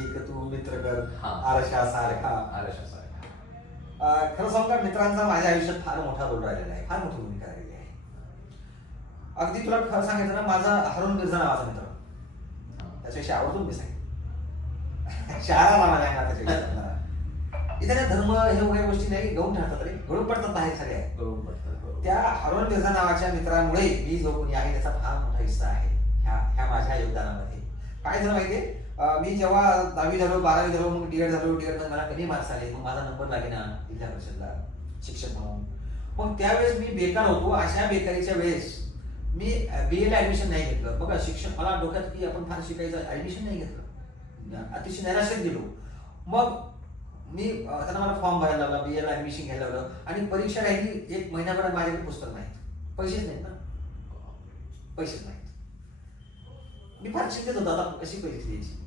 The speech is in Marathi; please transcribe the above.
एक तू मित्र कर, हा. आरशासारखा. खरं सांगू का, मित्रांचा माझ्या आयुष्यात फार मोठा रोल राहिलेला आहे, फार मोठी भूमिका राहिलेली आहे. अगदी तुला खरं सांगायचं ना, माझा हारून मिर्झा नावाचा मित्र, त्याच्याविषयी आवर्जून मी सांगेन. शहराला माझ्या त्याच्याविषयी इथे धर्म हे वगैरे गोष्टी नाही गळून ठरतात रे, गळून पडतात बाहेर सगळ्या गळून पडतात. त्या हारून मिर्झा नावाच्या मित्रामुळे मी जो कोणी आहे त्याचा फार मोठा हिस्सा आहे ह्या माझ्या योगदानामध्ये. काय झालं माहितीये, मी जेव्हा 10वी झालो, 12वी झालो, मग डीएड झालो, डीएड मला कमी मार्क्स आले, मग माझा नंबर लागेना जिल्हा परिषदला शिक्षक म्हणून. मग त्यावेळेस मी बेकार होतो. अशा बेकारीच्या वेळेस मी बीएला ऍडमिशन नाही घेतलं. बघा, शिक्षण मला डोक्यात की आपण फार शिकायचं, ऍडमिशन नाही घेतलं, अतिशय निराशेत गेलो. मग मी त्यांना मला फॉर्म भरायला लागला, बीएला ऍडमिशन घ्यायला लागलं आणि परीक्षा राहिली. 1 महिन्याभरात माझ्याकडे पुस्तक नाहीत, पैसेच नाहीत ना, पैसेच नाहीत. मी फार चिंतेत होतो, आता कशी पैसे द्यायची.